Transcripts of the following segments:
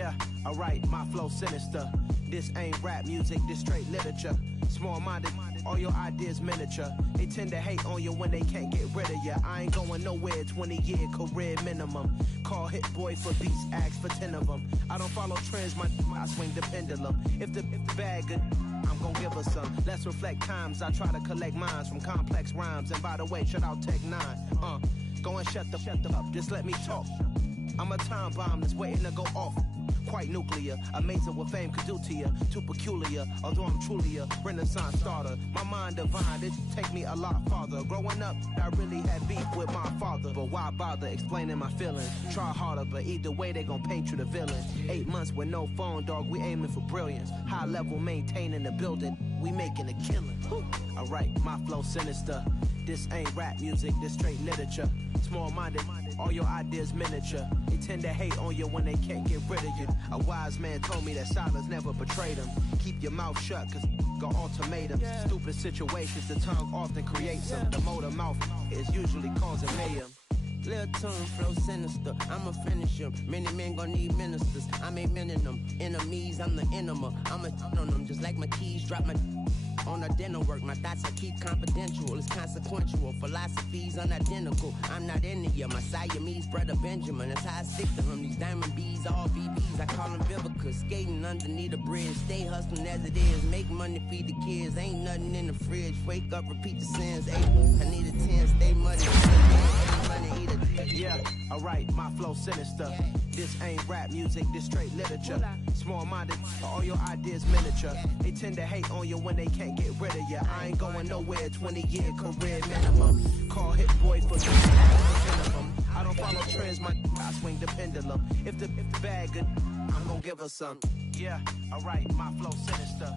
Yeah, alright, my flow sinister. This ain't rap music, this straight literature. Small-minded, all your ideas miniature. They tend to hate on you when they can't get rid of you. I ain't going nowhere, 20-year career minimum. Call hit boy for beats, ask for 10 of them. I don't follow trends, I swing the pendulum. If the bag good, I'm gon' give her some. Let's reflect times, I try to collect minds from complex rhymes. And by the way, shout out Tech 9. Go and shut the up, just let me talk. I'm a time bomb that's waiting to go off. Quite nuclear, amazing what fame could do to you. Too peculiar, although I'm truly a renaissance starter. My mind divine, it take me a lot farther. Growing up, I really had beef with my father. But why bother explaining my feelings? Try harder, but either way they gon' paint you the villain. 8 months with no phone, dog, we aiming for brilliance. High level maintaining the building, we making a killing. Alright, my flow sinister. This ain't rap music, this straight literature. Small-minded, all your ideas miniature. They tend to hate on you when they can't get rid of you. A wise man told me that silence never betrayed him. Keep your mouth shut, cause got ultimatums. Stupid situations, the tongue often creates them. The motor mouth is usually causing mayhem. Lil' tune, flow sinister, I'ma finish him. Many men gon' need ministers, I ain't mending them. Enemies, I'm the enema, I'ma on them. Just like my keys, drop my on the dinner work. My thoughts I keep confidential, it's consequential. Philosophies unidentical, I'm not into you. My Siamese brother Benjamin, that's how I stick to him. These diamond bees, all BBs, I call them Vivica. Skating underneath the bridge, stay hustling as it is. Make money, feed the kids, ain't nothing in the fridge. Wake up, repeat the sins, I need a 10, stay muddy. Yeah, alright, my flow sinister. This ain't rap music, this straight literature. Small-minded, all your ideas miniature. They tend to hate on you when they can't get rid of you. I ain't going nowhere, 20-year career minimum. Call hit boy for beats, ask for 10 of them. I don't follow trends, I swing the pendulum. If the bag good, I'm gon' give her some. Yeah, alright, my flow sinister.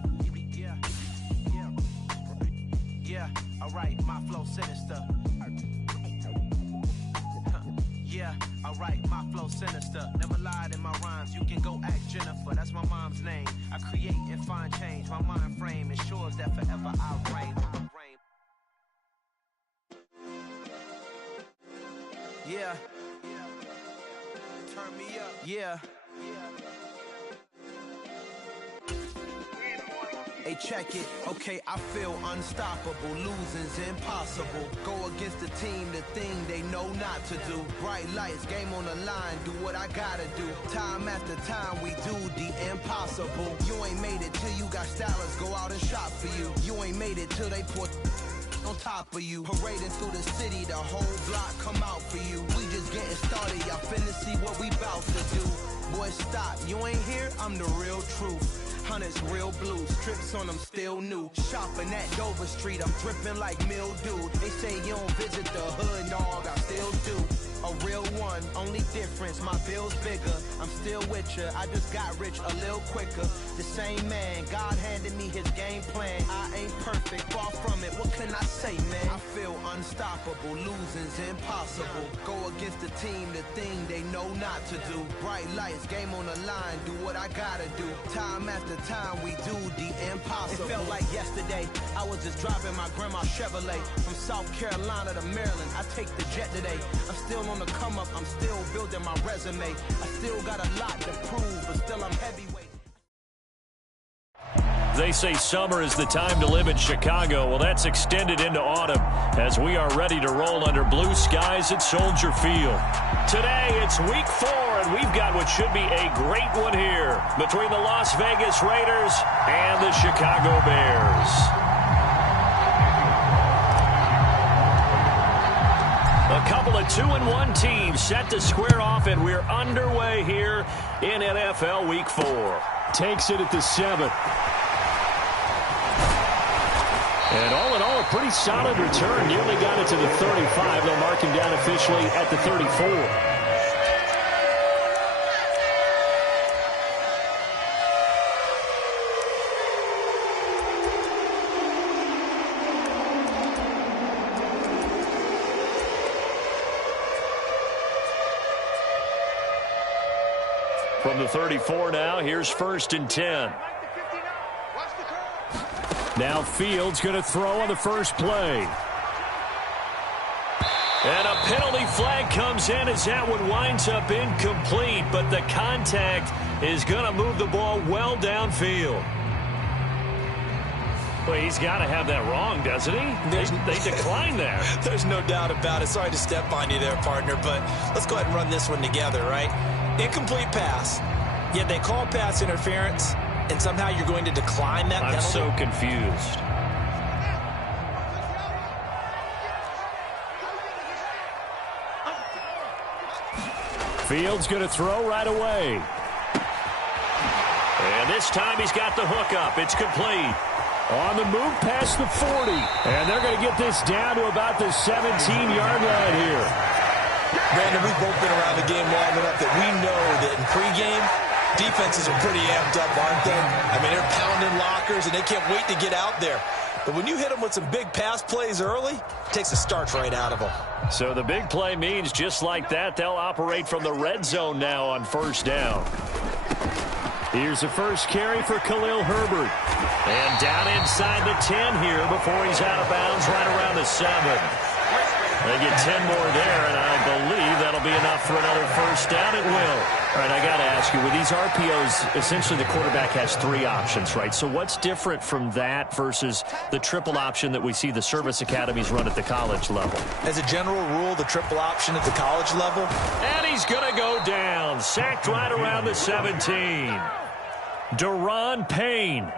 Yeah, alright, my flow sinister. Yeah, alright, my flow sinister. Never lied in my rhymes, you can go ask Jennifer. That's my mom's name. I create and find change. My mind frame ensures that forever I'll reign. Yeah. Turn me up. Yeah. Hey, check it. Okay, I feel unstoppable. Losing's impossible. Go against the team, the thing they know not to do. Bright lights, game on the line. Do what I gotta do. Time after time, we do the impossible. You ain't made it till you got stylists go out and shop for you. You ain't made it till they put on top of you. Parading through the city, the whole block come out for you. We just getting started, y'all finna see what we bout to do. Boy, stop, you ain't here, I'm the real truth. Hunters real blue, strips on them still new. Shopping at Dover Street, I'm dripping like mildew. They say you don't visit the hood, dog, I still do. A real one, only difference, my bill's bigger. I'm still with ya, I just got rich a little quicker. The same man, God handed me his game plan. I ain't perfect, far from it, what can I say, man? I feel unstoppable, losing's impossible. Go against the team, the thing they know not to do. Bright lights, game on the line, do what I gotta do. Time after time, we do the impossible. It felt like yesterday, I was just driving my grandma's Chevrolet. From South Carolina to Maryland, I take the jet today. I'm still on the come up, I'm still building my resume. I still got a lot to prove, but still I'm heavyweight. They say summer is the time to live in Chicago. Well, that's extended into autumn as we are ready to roll under blue skies at Soldier Field. Today, it's week 4, and we've got what should be a great one here between the Las Vegas Raiders and the Chicago Bears. A couple of 2-1 teams set to square off, and we're underway here in NFL Week 4. Takes it at the 7. And all in all, a pretty solid return. Nearly got it to the 35. They'll mark him down officially at the 34. From the 34 now, here's 1st and 10. Now Fields going to throw on the first play. And a penalty flag comes in as that one winds up incomplete, but the contact is going to move the ball well downfield. Well, he's got to have that wrong, doesn't he? They declined that. There's no doubt about it. Sorry to step on you there, partner, but let's go ahead and run this one together, right? Incomplete pass, yet they call pass interference, and somehow you're going to decline that penalty? I'm so confused. Fields going to throw right away. And this time he's got the hook up. It's complete. On the move past the 40. And they're going to get this down to about the 17-yard line here. Brandon, we've both been around the game long enough that we know that in pregame, defenses are pretty amped up, aren't they? I mean, they're pounding lockers, and they can't wait to get out there. But when you hit them with some big pass plays early, it takes the starch right out of them. So the big play means just like that, they'll operate from the red zone now on first down. Here's the first carry for Khalil Herbert. And down inside the 10 here before he's out of bounds right around the 7. They get 10 more there, and I believe that'll be enough for another first down. It will. All right, I got to ask you, with these RPOs, essentially the quarterback has 3 options, right? So what's different from that versus the triple option that we see the service academies run at the college level? As a general rule, the triple option at the college level. And he's going to go down. Sacked right around the 17. Deron Payne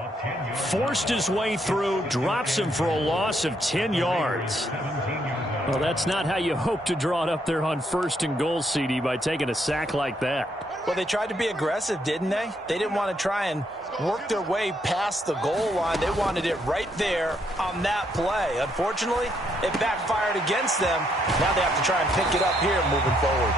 forced his way through, drops him for a loss of 10 yards. Well, that's not how you hope to draw it up there on first and goal, CD, by taking a sack like that. Well, they tried to be aggressive, didn't they? They didn't want to try and work their way past the goal line. They wanted it right there on that play. Unfortunately, it backfired against them. Now they have to try and pick it up here moving forward.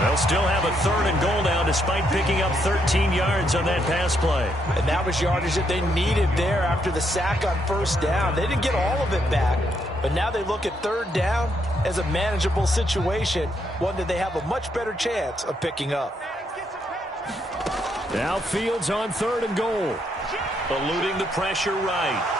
They'll still have a 3rd and goal now despite picking up 13 yards on that pass play. And that was yardage that they needed there after the sack on first down. They didn't get all of it back, but now they look at 3rd down as a manageable situation, one that they have a much better chance of picking up. Now Fields on 3rd and goal. Eluding the pressure right.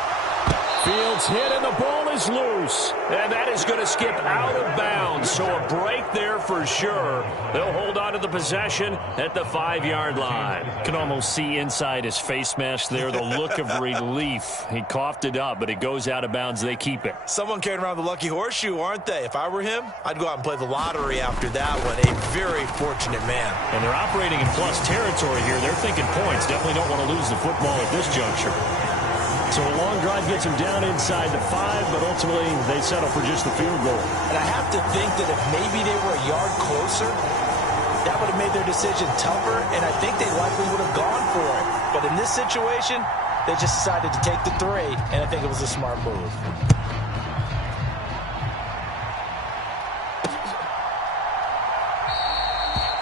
Fields hit and the ball is loose. And that is going to skip out of bounds. So a break there for sure. They'll hold on to the possession at the 5-yard line. Can almost see inside his face mask there the look of relief. He coughed it up, but it goes out of bounds. They keep it. Someone carrying around the lucky horseshoe, aren't they? If I were him, I'd go out and play the lottery after that one. A very fortunate man. And they're operating in plus territory here. They're thinking points. Definitely don't want to lose the football at this juncture. So a long drive gets them down inside the 5, but ultimately they settle for just the field goal. And I have to think that if maybe they were a yard closer, that would have made their decision tougher, and I think they likely would have gone for it. But in this situation, they just decided to take the 3, and I think it was a smart move.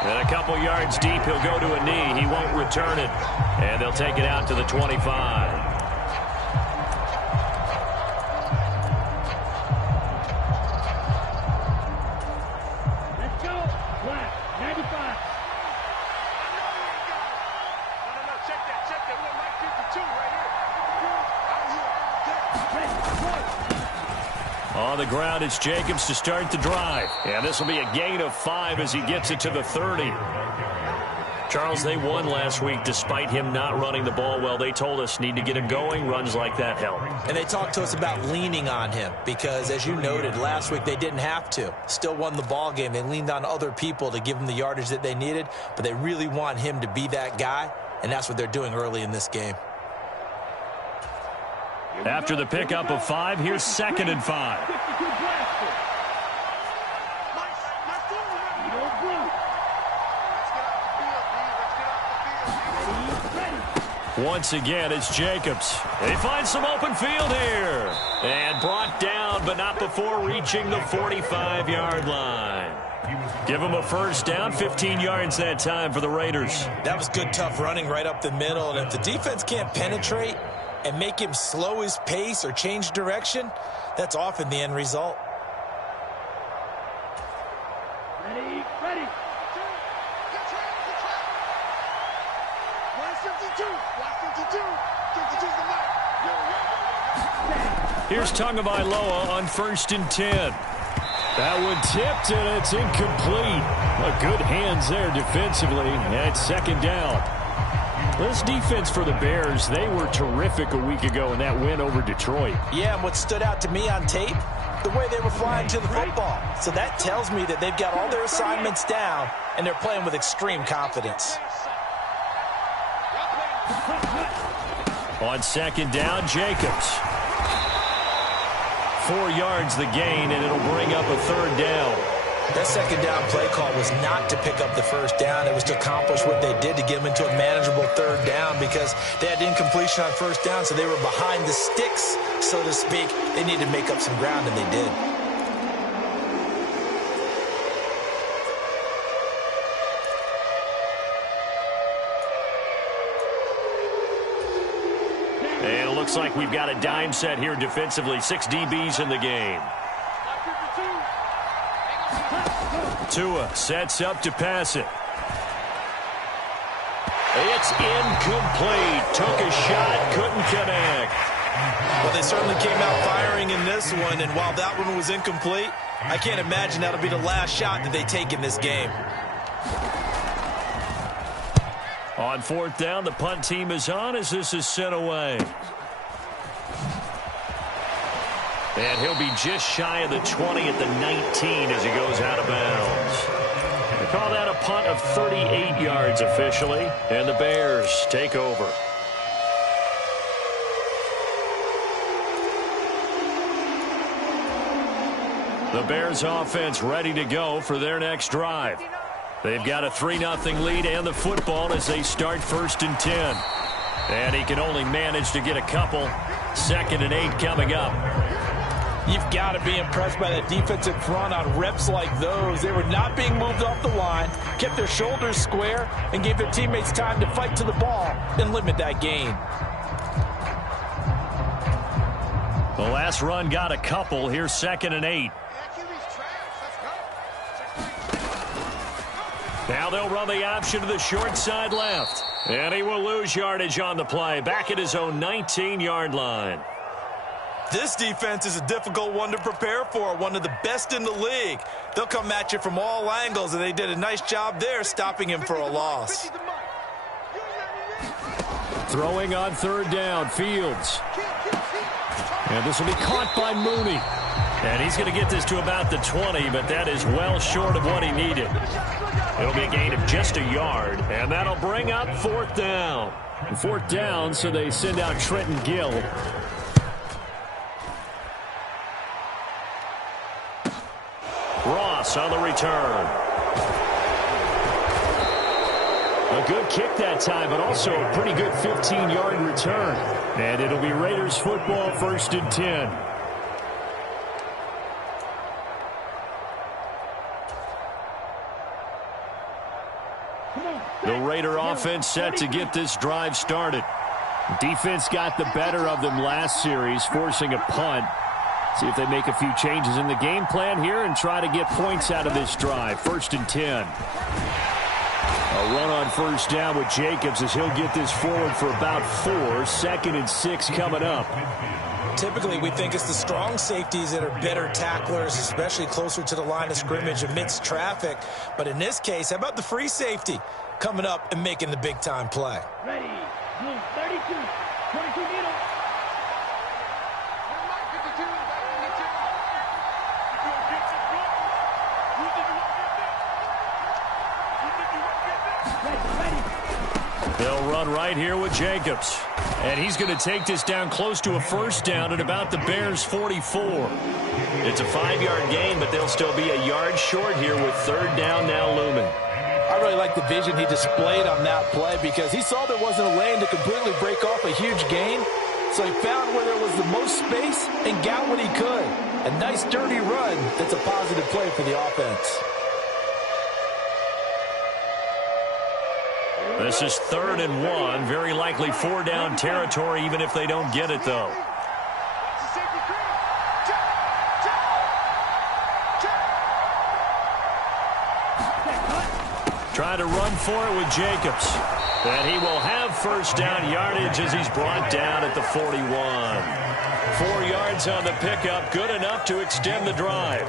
And a couple yards deep, he'll go to a knee. He won't return it, and they'll take it out to the 25. On the ground, it's Jacobs to start the drive. And this will be a gain of 5 as he gets it to the 30. Charles, they won last week despite him not running the ball well. They told us need to get him going. Runs like that help. And they talked to us about leaning on him because, as you noted, last week they didn't have to. Still won the ball game. They leaned on other people to give them the yardage that they needed, but they really want him to be that guy, and that's what they're doing early in this game. After the pickup of 5, here's 2nd and 5. Once again, it's Jacobs. They find some open field here. And brought down, but not before reaching the 45-yard line. Give them a first down, 15 yards that time for the Raiders. That was good, tough running right up the middle. And if the defense can't penetrate and make him slow his pace or change direction, that's often the end result. Ready. Here's Tagovailoa on 1st and 10. That one tipped, and it's incomplete. Good hands there defensively, and it's 2nd down. This defense for the Bears, they were terrific a week ago in that win over Detroit. Yeah, and what stood out to me on tape, the way they were flying to the football. So that tells me that they've got all their assignments down, and they're playing with extreme confidence. On second down, Jacobs. 4 yards the gain, and it'll bring up a third down. That second down play call was not to pick up the first down. It was to accomplish what they did to get them into a manageable third down because they had incompletion on first down, so they were behind the sticks, so to speak. They needed to make up some ground, and they did. And it looks like we've got a dime set here defensively. 6 DBs in the game. Tua sets up to pass it. It's incomplete. Took a shot, couldn't connect. Well, they certainly came out firing in this one, and while that one was incomplete, I can't imagine that'll be the last shot that they take in this game. On fourth down, the punt team is on as this is sent away. And he'll be just shy of the 20 at the 19 as he goes out of bounds. They call that a punt of 38 yards officially, and the Bears take over. The Bears offense ready to go for their next drive. They've got a 3-0 lead and the football as they start 1st and 10. And he can only manage to get a couple. 2nd and 8 coming up. You've got to be impressed by that defensive front on reps like those. They were not being moved off the line, kept their shoulders square, and gave their teammates time to fight to the ball and limit that gain. The last run got a couple. Here's 2nd and 8. Now they'll run the option to the short side left. And he will lose yardage on the play. Back at his own 19-yard line. This defense is a difficult one to prepare for, one of the best in the league. They'll come at you from all angles, and they did a nice job there stopping him for a loss. Throwing on 3rd down, Fields. And this will be caught by Mooney. And he's going to get this to about the 20, but that is well short of what he needed. It'll be a gain of just a yard, and that'll bring up 4th down. 4th down, so they send out Trenton Gill. Ross on the return. A good kick that time, but also a pretty good 15-yard return. And it'll be Raiders football 1st and 10. The Raider offense set to get this drive started. Defense got the better of them last series, forcing a punt. See if they make a few changes in the game plan here and try to get points out of this drive. 1st and 10. A run on 1st down with Jacobs as he'll get this forward for about 4. 2nd and 6 coming up. Typically, we think it's the strong safeties that are better tacklers, especially closer to the line of scrimmage amidst traffic. But in this case, how about the free safety coming up and making the big-time play? Ready. Blue 32. 22 needle. They'll run right here with Jacobs. And he's going to take this down close to a 1st down at about the Bears' 44. It's a 5-yard gain, but they'll still be a yard short here with 3rd down now looming. I really like the vision he displayed on that play because he saw there wasn't a lane to completely break off a huge gain. So he found where there was the most space and got what he could. A nice dirty run that's a positive play for the offense. This is 3rd and 1. Very likely 4-down territory even if they don't get it, though. Trying to run for it with Jacobs. And he will have 1st down yardage as he's brought down at the 41. 4 yards on the pickup. Good enough to extend the drive.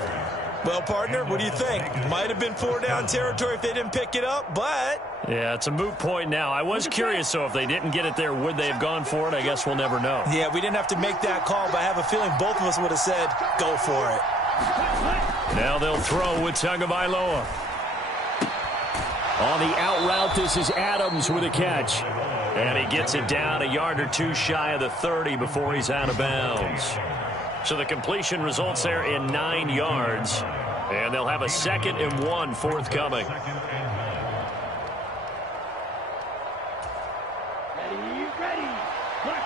Well, partner, what do you think? Might have been 4-down territory if they didn't pick it up, but... Yeah, it's a moot point now. I was curious, so if they didn't get it there, would they have gone for it? I guess we'll never know. Yeah, we didn't have to make that call, but I have a feeling both of us would have said, go for it. Now they'll throw with Tagovailoa. On the out route, this is Adams with a catch. And he gets it down a yard or two shy of the 30 before he's out of bounds. So the completion results there in 9 yards. And they'll have a 2nd and 1 forthcoming. Ready. Black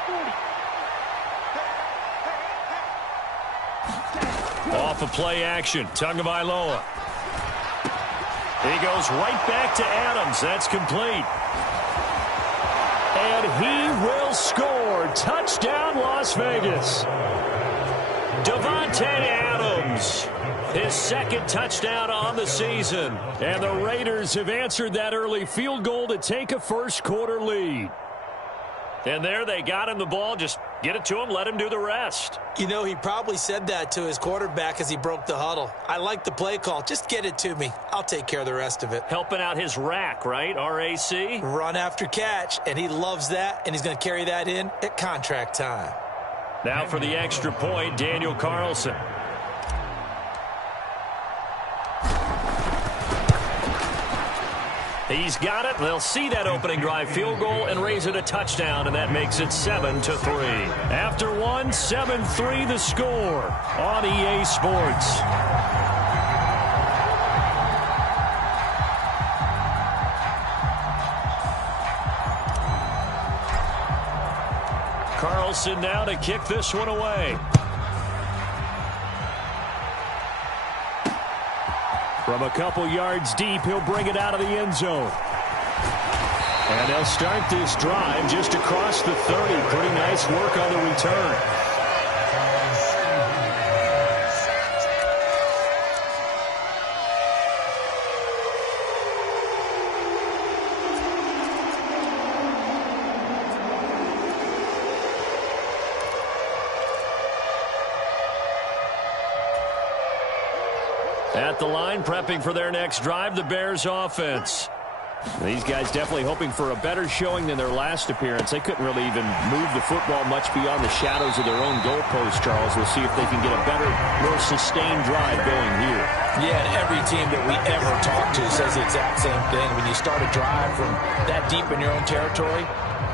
40. Off of play action, Tagovailoa. He goes right back to Adams. That's complete. And he will score. Touchdown, Las Vegas. Davante Adams, his 2nd touchdown on the season. And the Raiders have answered that early field goal to take a first-quarter lead. And there they got him the ball. Just get it to him, let him do the rest. You know, he probably said that to his quarterback as he broke the huddle. I like the play call. Just get it to me. I'll take care of the rest of it. Helping out his rack, right? R-A-C? Run after catch, and he loves that, and he's going to carry that in at contract time. Now for the extra point, Daniel Carlson. He's got it. They'll see that opening drive field goal and raise it a touchdown, and that makes it 7-3. After one, 7-3 the score on EA Sports. Carlson now to kick this one away. From a couple yards deep, he'll bring it out of the end zone. And they'll start this drive just across the 30. Pretty nice work on the return. At the line, prepping for their next drive, the Bears offense. These guys definitely hoping for a better showing than their last appearance. They couldn't really even move the football much beyond the shadows of their own goalpost, Charles. We'll see if they can get a better, more sustained drive going here. Yeah, and every team that we ever talk to says the exact same thing. When you start a drive from that deep in your own territory,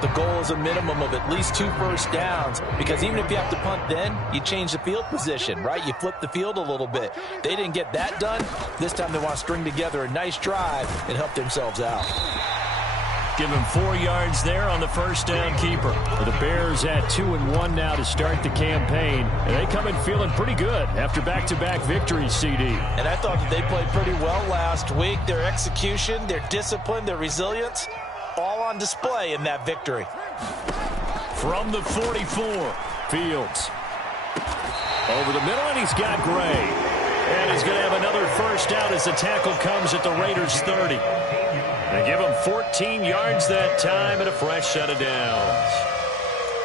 the goal is a minimum of at least 2 first downs, because even if you have to punt then, you change the field position, right? You flip the field a little bit. They didn't get that done. This time they want to string together a nice drive and help themselves out. Give him 4 yards there on the first down keeper. The Bears at 2-1 now to start the campaign. And they come in feeling pretty good after back-to-back victories, CD. And I thought that they played pretty well last week. Their execution, their discipline, their resilience, all on display in that victory. From the 44, Fields. Over the middle, and he's got Gray. And he's going to have another first down as the tackle comes at the Raiders' 30. They give him 14 yards that time and a fresh set of downs.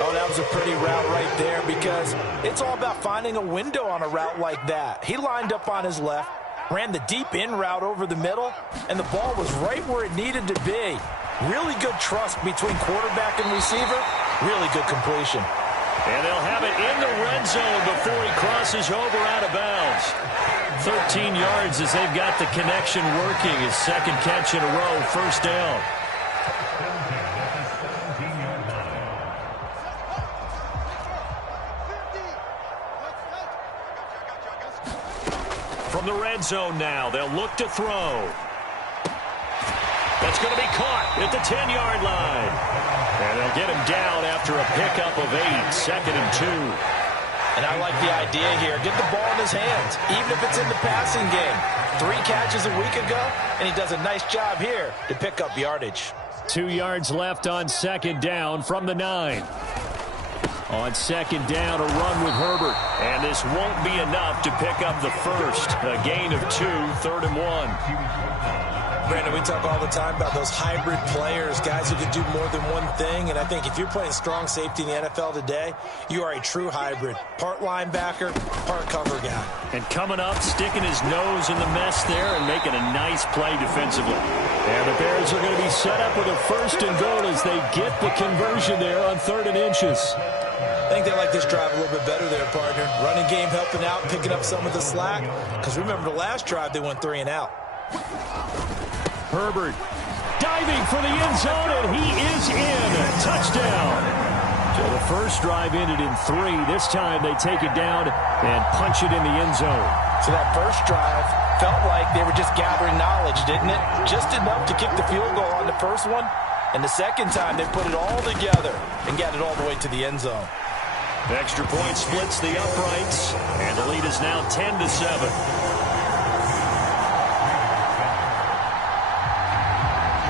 Oh, that was a pretty route right there, because it's all about finding a window on a route like that. He lined up on his left, ran the deep in route over the middle, and the ball was right where it needed to be. Really good trust between quarterback and receiver. Really good completion. And they'll have it in the red zone before he crosses over out of bounds. 13 yards as they've got the connection working. His 2nd catch in a row, first down. From the red zone now, they'll look to throw. That's going to be caught at the 10-yard line. And they'll get him down after a pickup of 8, 2nd and 2. And I like the idea here. Get the ball in his hands, even if it's in the passing game. 3 catches a week ago, and he does a nice job here to pick up yardage. 2 yards left on 2nd down from the 9. On 2nd down, a run with Herbert. And this won't be enough to pick up the first. A gain of 2, 3rd and 1. Brandon, we talk all the time about those hybrid players, guys who can do more than one thing. And I think if you're playing strong safety in the NFL today, you are a true hybrid. Part linebacker, part cover guy. And coming up, sticking his nose in the mess there and making a nice play defensively. And the Bears are going to be set up with a 1st and goal as they get the conversion there on 3rd and inches. I think they like this drive a little bit better there, partner. Running game helping out, picking up some of the slack. Because remember the last drive, they went 3 and out. Herbert diving for the end zone, and he is in. Touchdown. So the first drive ended in 3. This time they take it down and punch it in the end zone. So that first drive felt like they were just gathering knowledge, didn't it? Just enough to kick the field goal on the first one. And the second time they put it all together and got it all the way to the end zone. Extra point splits the uprights, and the lead is now 10-7.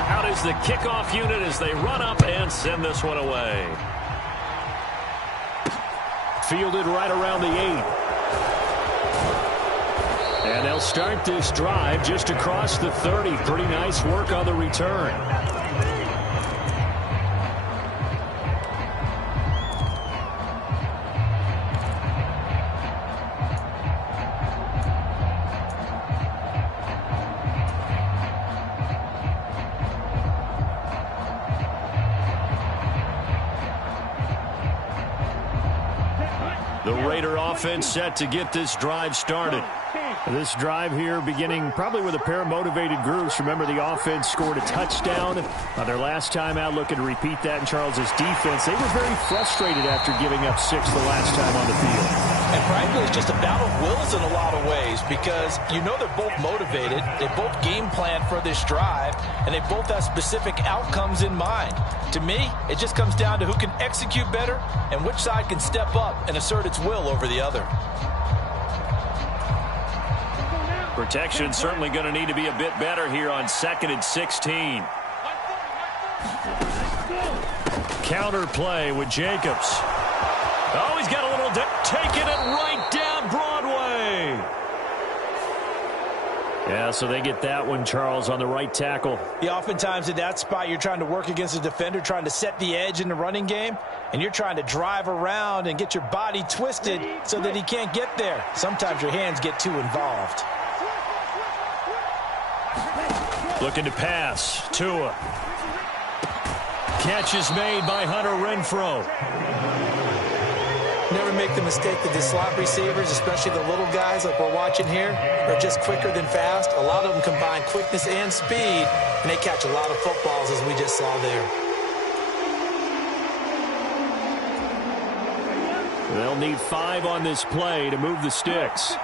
Out is the kickoff unit as they run up and send this one away. Fielded right around the 8. And they'll start this drive just across the 30. Pretty nice work on the return. The Raider offense set to get this drive started. This drive here beginning probably with a pair of motivated groups. Remember, the offense scored a touchdown on their last time out, looking to repeat that in Charles's defense. They were very frustrated after giving up 6 the last time on the field. And frankly, it's just a battle of wills in a lot of ways because you know they're both motivated. They both game plan for this drive, and they both have specific outcomes in mind. To me, it just comes down to who can execute better and which side can step up and assert its will over the other. Protection certainly going to need to be a bit better here on 2nd and 16. Counter play with Jacobs. Oh, he's got a little taking it right down Broadway. Yeah, so they get that one, Charles, on the right tackle. Yeah, oftentimes in that spot, you're trying to work against a defender, trying to set the edge in the running game, and you're trying to drive around and get your body twisted so that he can't get there. Sometimes your hands get too involved. Looking to pass. Tua. Catch is made by Hunter Renfrow. Never make the mistake that the slot receivers, especially the little guys like we're watching here, are just quicker than fast. A lot of them combine quickness and speed, and they catch a lot of footballs, as we just saw there. They'll need 5 on this play to move the sticks.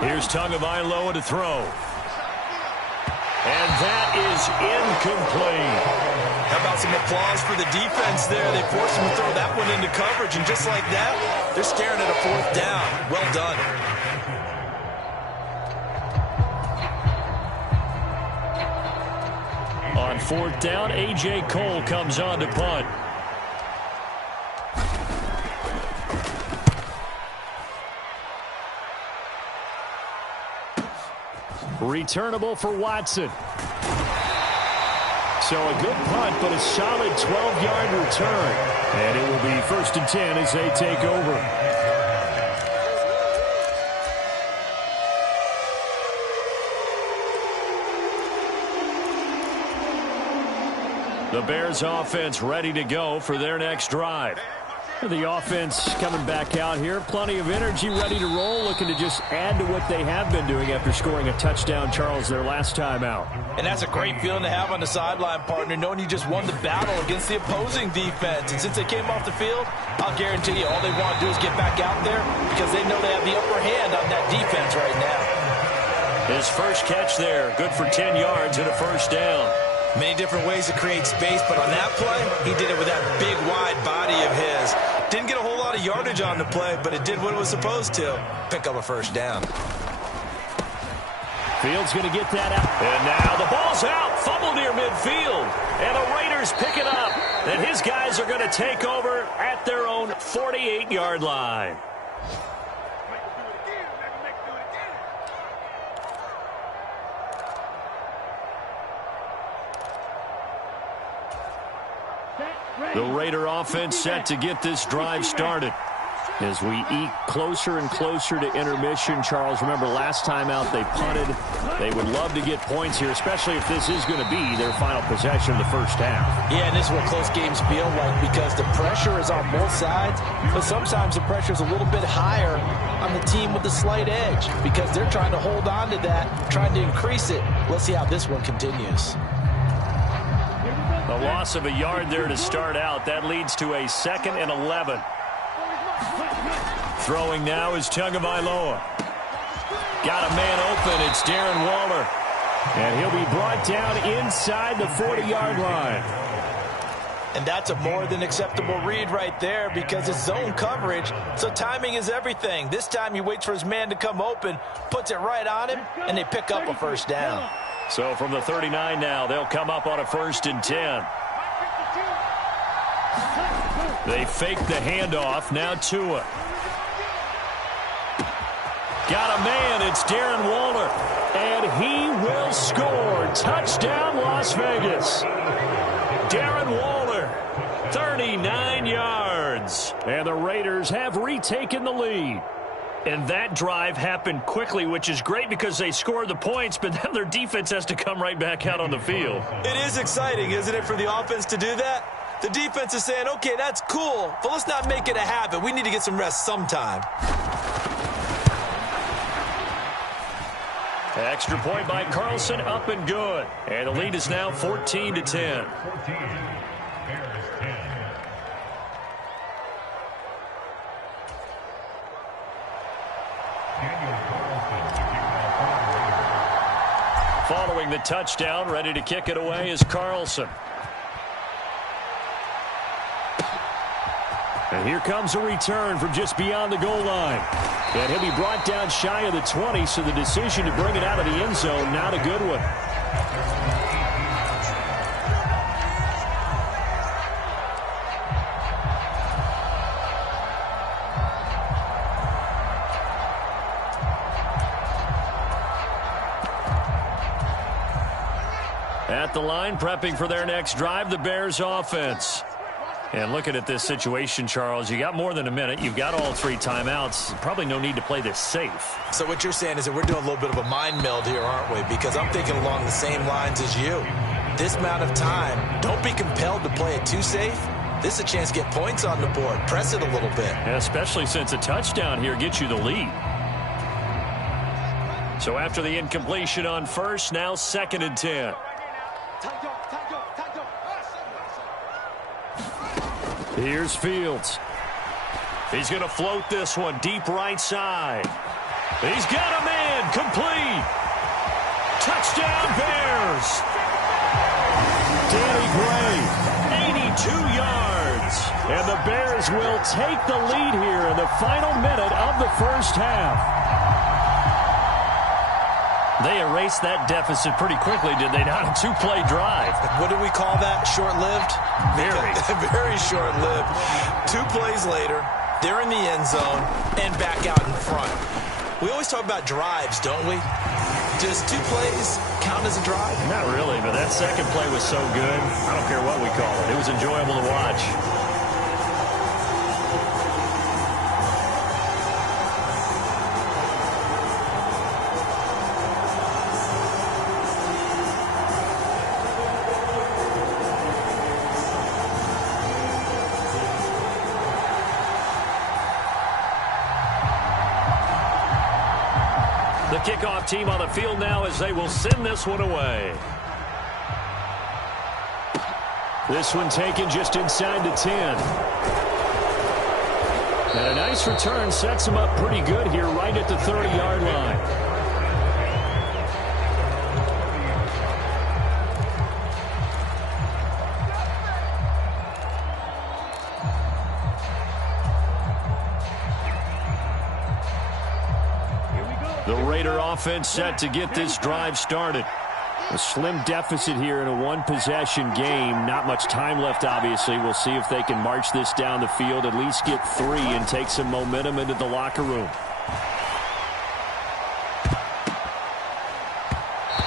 Here's Tagovailoa to throw. And that is incomplete. How about some applause for the defense there? They forced him to throw that one into coverage, and just like that, they're staring at a 4th down. Well done. On 4th down, A.J. Cole comes on to punt. Returnable for Watson. So a good punt, but a solid 12-yard return. And it will be 1st and 10 as they take over. The Bears offense ready to go for their next drive. The offense coming back out here. Plenty of energy, ready to roll, looking to just add to what they have been doing after scoring a touchdown, Charles, their last time out. And that's a great feeling to have on the sideline, partner, knowing you just won the battle against the opposing defense. And since they came off the field, I'll guarantee you all they want to do is get back out there because they know they have the upper hand on that defense right now. His first catch there, good for 10 yards and a 1st down. Many different ways to create space, but on that play, he did it with that big, wide body of his. Didn't get a whole lot of yardage on the play, but it did what it was supposed to. Pick up a 1st down. Fields going to get that out. And now the ball's out. Fumble near midfield. And the Raiders pick it up. And his guys are going to take over at their own 48-yard line. The Raider offense set to get this drive started. As we eke closer and closer to intermission, Charles, remember last time out they punted. They would love to get points here, especially if this is going to be their final possession of the first half. Yeah, and this is what close games feel like because the pressure is on both sides, but sometimes the pressure is a little bit higher on the team with the slight edge because they're trying to hold on to that, trying to increase it. Let's see how this one continues. A loss of a yard there to start out. That leads to a 2nd and 11. Throwing now is Tagovailoa. Got a man open. It's Darren Waller. And he'll be brought down inside the 40-yard line. And that's a more than acceptable read right there because it's zone coverage, so timing is everything. This time he waits for his man to come open, puts it right on him, and they pick up a first down. So from the 39 now, they'll come up on a 1st and 10. They fake the handoff. Now Tua. Got a man. It's Darren Waller. And he will score. Touchdown, Las Vegas. Darren Waller, 39 yards. And the Raiders have retaken the lead. And that drive happened quickly, which is great because they scored the points, but then their defense has to come right back out on the field. It is exciting, isn't it, for the offense to do that? The defense is saying, okay, that's cool, but let's not make it a habit. We need to get some rest sometime. Extra point by Carlson, up and good. And the lead is now 14-10. Following the touchdown, ready to kick it away is Carlson. And here comes a return from just beyond the goal line. And he'll be brought down shy of the 20, so the decision to bring it out of the end zone, not a good one. At the line, prepping for their next drive, the Bears offense. And looking at this situation, Charles, you got more than a minute. You've got all 3 timeouts. Probably no need to play this safe. So what you're saying is that we're doing a little bit of a mind meld here, aren't we? Because I'm thinking along the same lines as you. This amount of time, don't be compelled to play it too safe. This is a chance to get points on the board. Press it a little bit. Yeah, especially since a touchdown here gets you the lead. So after the incompletion on first, now 2nd and 10. Here's Fields. He's going to float this one deep right side. He's got a man. Complete. Touchdown, Bears. Danny Gray, 82 yards. And the Bears will take the lead here in the final minute of the first half. They erased that deficit pretty quickly, did they not? A 2-play drive. What do we call that? Short-lived? Very. Very short-lived. 2 plays later, they're in the end zone and back out in front. We always talk about drives, don't we? Does 2 plays count as a drive? Not really, but that second play was so good. I don't care what we call it. It was enjoyable to watch. The kickoff team on the field now as they will send this one away. This one taken just inside the 10. And a nice return sets him up pretty good here right at the 30-yard line. The Raider offense set to get this drive started. A slim deficit here in a 1-possession game. Not much time left, obviously. We'll see if they can march this down the field, at least get 3 and take some momentum into the locker room.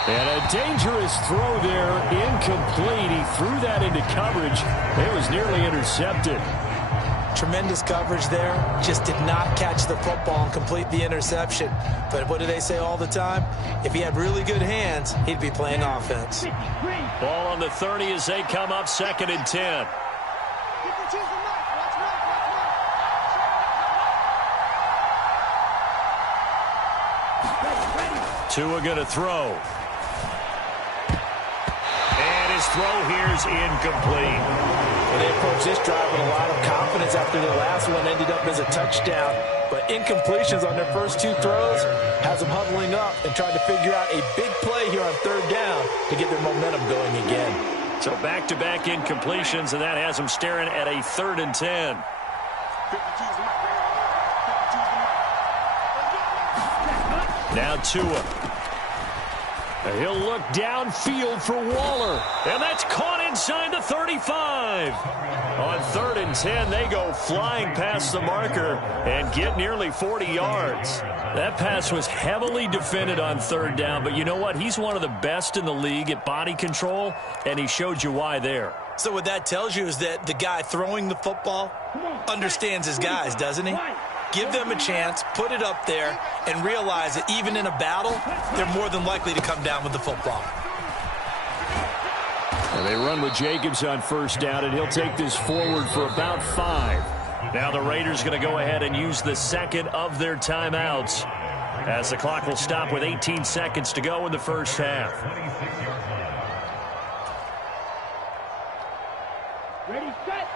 And a dangerous throw there, incomplete. He threw that into coverage. It was nearly intercepted. Tremendous coverage there. Just did not catch the football and complete the interception. But what do they say all the time? If he had really good hands, he'd be playing offense. Ball on the 30 as they come up 2nd and 10. Tua going to throw. And his throw here is incomplete. Well, they approached this drive with a lot of confidence after the last one ended up as a touchdown. But incompletions on their first 2 throws has them huddling up and trying to figure out a big play here on 3rd down to get their momentum going again. So back-to-back incompletions, and that has them staring at a 3rd and 10. Now Tua. He'll look downfield for Waller. And that's caught inside the 35. On 3rd and 10, they go flying past the marker and get nearly 40 yards. That pass was heavily defended on 3rd down, but you know what? He's one of the best in the league at body control, and he showed you why there. So what that tells you is that the guy throwing the football understands his guys, doesn't he? Give them a chance, put it up there, and realize that even in a battle, they're more than likely to come down with the football. And they run with Jacobs on 1st down, and he'll take this forward for about 5. Now the Raiders going to go ahead and use the 2nd of their timeouts as the clock will stop with 18 seconds to go in the 1st half. Ready, set.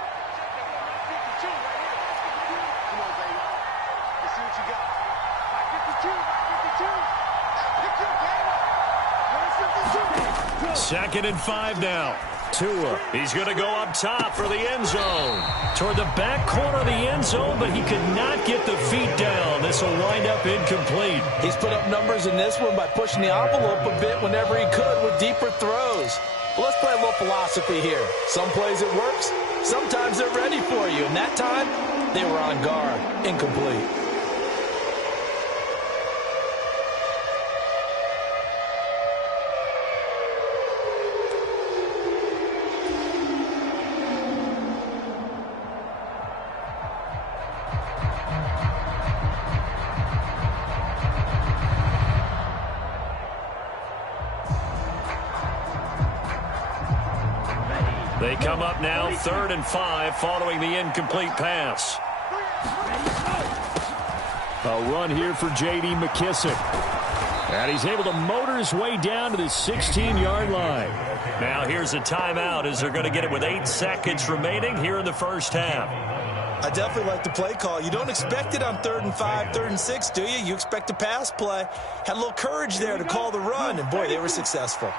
Second and 5 now. Tua, he's going to go up top for the end zone. Toward the back corner of the end zone, but he could not get the feet down. This will wind up incomplete. He's put up numbers in this one by pushing the envelope a bit whenever he could with deeper throws. But let's play a little philosophy here. Some plays it works, sometimes they're ready for you. And that time, they were on guard. Incomplete. They come up now 3rd and 5 following the incomplete pass. A run here for J.D. McKissick. And he's able to motor his way down to the 16-yard line. Now here's a timeout as they're going to get it with 8 seconds remaining here in the 1st half. I definitely like the play call. You don't expect it on 3rd and 5, 3rd and 6, do you? You expect a pass play. Had a little courage there to call the run, and boy, they were successful.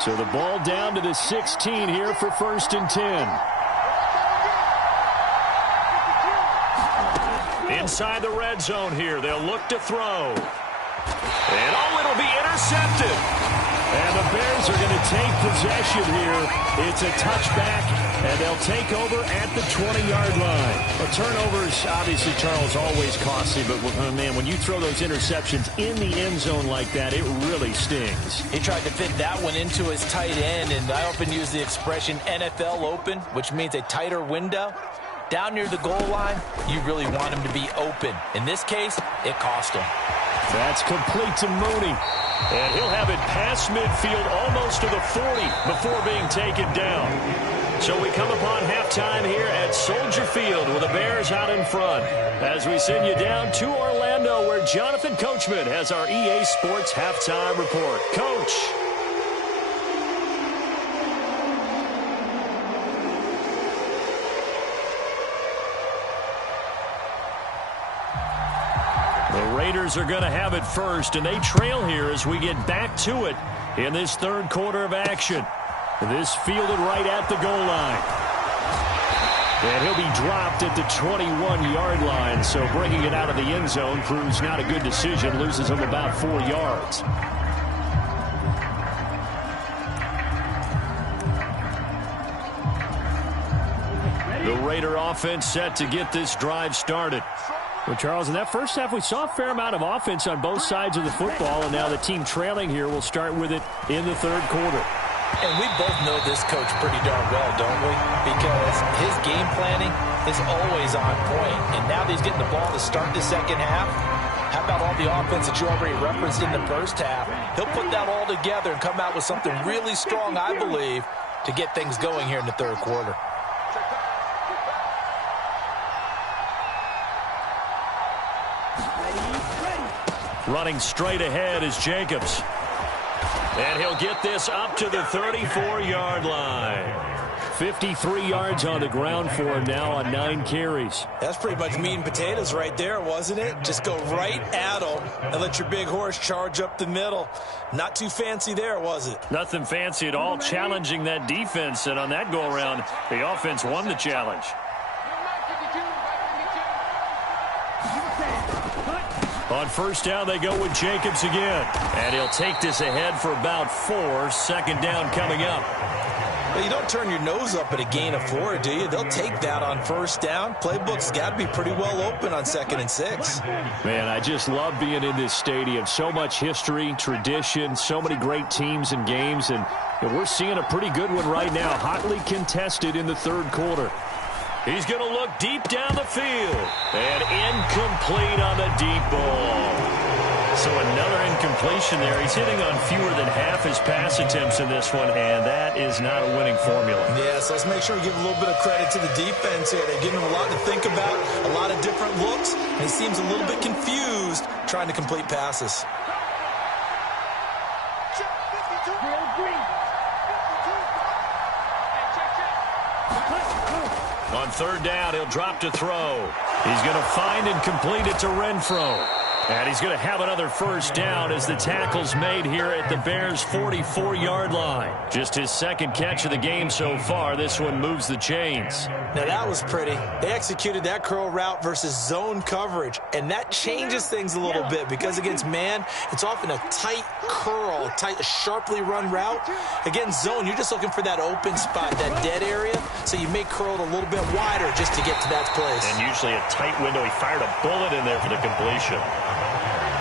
So the ball down to the 16 here for 1st and 10. Inside the red zone here. They'll look to throw. And it'll be intercepted. And the Bears are going to take possession here. It's a touchback, and they'll take over at the 20-yard line. Well, turnovers, obviously, Charles, always costly, but, man, when you throw those interceptions in the end zone like that, it really stings. He tried to fit that one into his tight end, and I often use the expression NFL open, which means a tighter window. Down near the goal line, you really want him to be open. In this case, it cost him. That's complete to Mooney. And he'll have it past midfield almost to the 40 before being taken down. So we come upon halftime here at Soldier Field with the Bears out in front. As we send you down to Orlando where Jonathan Coachman has our EA Sports Halftime Report. Coach. The Raiders are going to have it first, and they trail here as we get back to it in this 3rd quarter of action. This fielded right at the goal line. And he'll be dropped at the 21-yard line, so bringing it out of the end zone proves not a good decision, loses him about 4 yards. The Raider offense set to get this drive started. Well, Charles, in that first half, we saw a fair amount of offense on both sides of the football, and now the team trailing here will start with it in the third quarter. And we both know this coach pretty darn well, don't we? Because his game planning is always on point. And now that he's getting the ball to start the second half, how about all the offense that you already referenced in the first half? He'll put that all together and come out with something really strong, I believe, to get things going here in the third quarter. Running straight ahead is Jacobs. And he'll get this up to the 34-yard line. 53 yards on the ground for him now on 9 carries. That's pretty much meat and potatoes right there, wasn't it? Just go right at him and let your big horse charge up the middle. Not too fancy there, was it? Nothing fancy at all, challenging that defense. And on that go-around, the offense won the challenge. On first down, they go with Jacobs again. And he'll take this ahead for about 4. Second down coming up. Well, you don't turn your nose up at a gain of 4, do you? They'll take that on first down. Playbook's got to be pretty well open on 2nd and 6. Man, I just love being in this stadium. So much history, tradition, so many great teams and games. And we're seeing a pretty good one right now. Hotly contested in the third quarter. He's going to look deep down the field. And incomplete on the deep ball. So another incompletion there. He's hitting on fewer than half his pass attempts in this one, and that is not a winning formula. Yeah, so let's make sure we give a little bit of credit to the defense here. They've given him a lot to think about, a lot of different looks, and he seems a little bit confused trying to complete passes. On third down, he'll drop to throw. He's going to find and complete it to Renfro. And he's going to have another first down as the tackle's made here at the Bears' 44-yard line. Just his second catch of the game so far. This one moves the chains. Now, that was pretty. They executed that curl route versus zone coverage, and that changes things a little bit because against man, it's often a tight curl, a sharply run route. Against zone, you're just looking for that open spot, that dead area, so you may curl it a little bit wider just to get to that place. And usually a tight window. He fired a bullet in there for the completion.